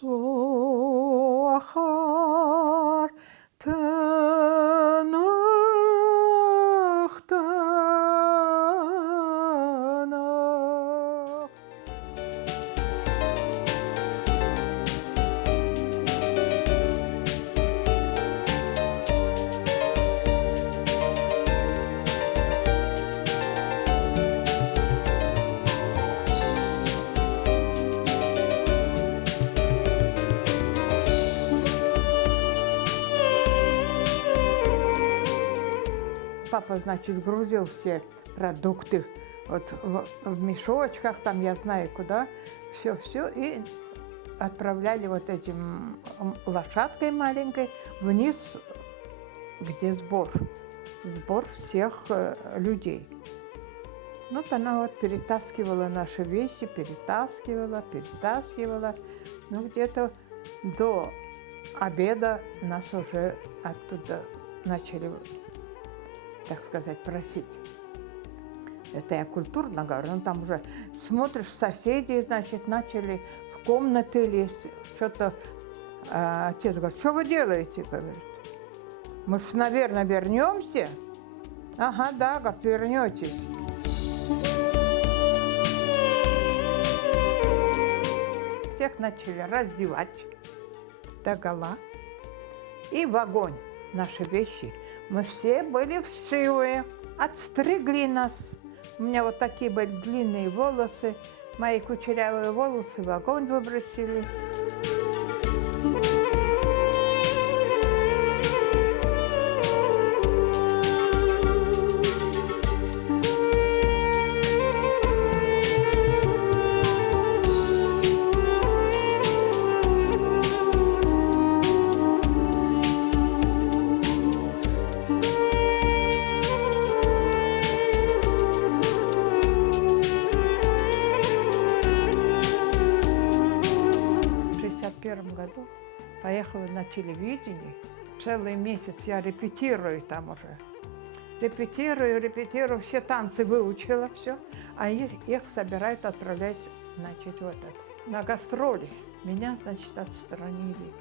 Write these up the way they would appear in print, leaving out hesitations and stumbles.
Su akar tınıktan ak. Папа, значит, грузил все продукты вот в мешочках, там я знаю куда, все, и отправляли вот этим лошадкой маленькой вниз, где сбор всех людей. Вот она вот перетаскивала наши вещи, перетаскивала. Ну, где-то до обеда нас уже оттуда начали, так сказать, просить. Это я культурно говорю, ну там уже смотришь, соседи, значит, начали в комнаты лезть, что-то. Отец говорит, что вы делаете, говорит. Мы ж, наверное, вернемся. Ага, да, говорит, вернетесь. Всех начали раздевать догола и в огонь наши вещи. Мы все были вшивые, отстригли нас. У меня вот такие были длинные волосы, мои кучерявые волосы в огонь выбросили. В 1961 году поехала на телевидение. Целый месяц я репетирую там уже. Репетирую, все танцы выучила, все. А их собирают отправлять, значит, вот это, на гастроли. Меня, значит, отстранили.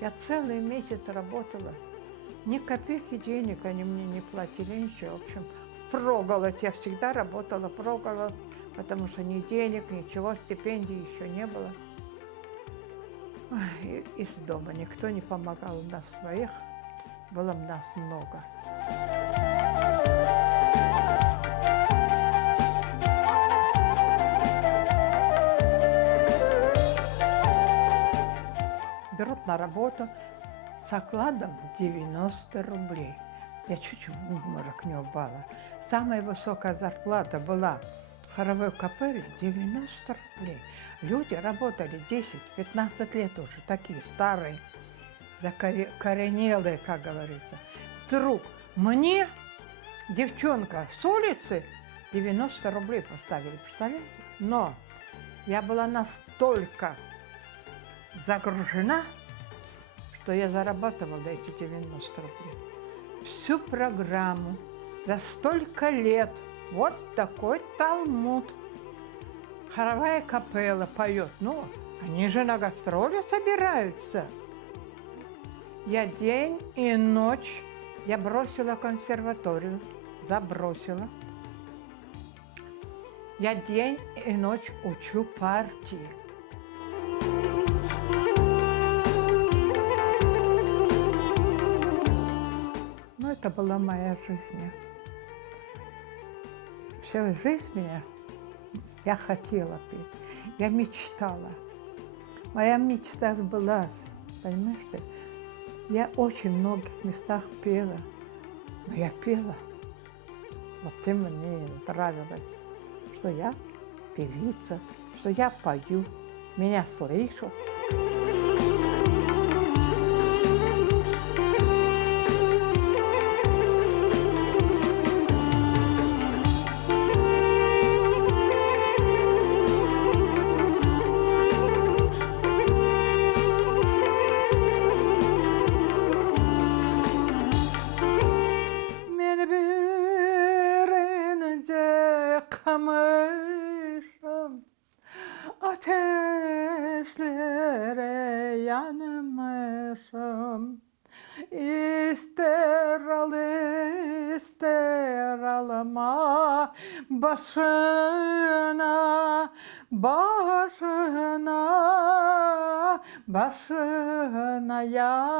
Я целый месяц работала. Ни копейки денег они мне не платили, ничего. В общем, впроголодь. Я всегда работала впроголодь, потому что ни денег, ничего, стипендий еще не было. Ой, из дома никто не помогал, у нас своих было нас много. Берут на работу с окладом 90 рублей. Я чуть в обморок не упала. Самая высокая зарплата была в хоровой капелле 90 рублей. Люди работали 10-15 лет уже, такие старые, закоренелые, как говорится. Вдруг мне, девчонка с улицы, 90 рублей поставили, представляете? Но я была настолько загружена, что я зарабатывала эти 90 рублей. Всю программу за столько лет. Вот такой талмуд. Хоровая капелла поет. Ну, они же на гастроли собираются. Я день и ночь, я бросила консерваторию, забросила. Я день и ночь учу партии. Ну, это была моя жизнь. Всю жизнь я хотела петь, я мечтала. Моя мечта сбылась, понимаете? Я очень в многих местах пела, но я пела. Вот тем мне нравилось, что я певица, что я пою, меня слышат. Kamışım ateşle yanmışım. İster alma başına, başına yazılmışa.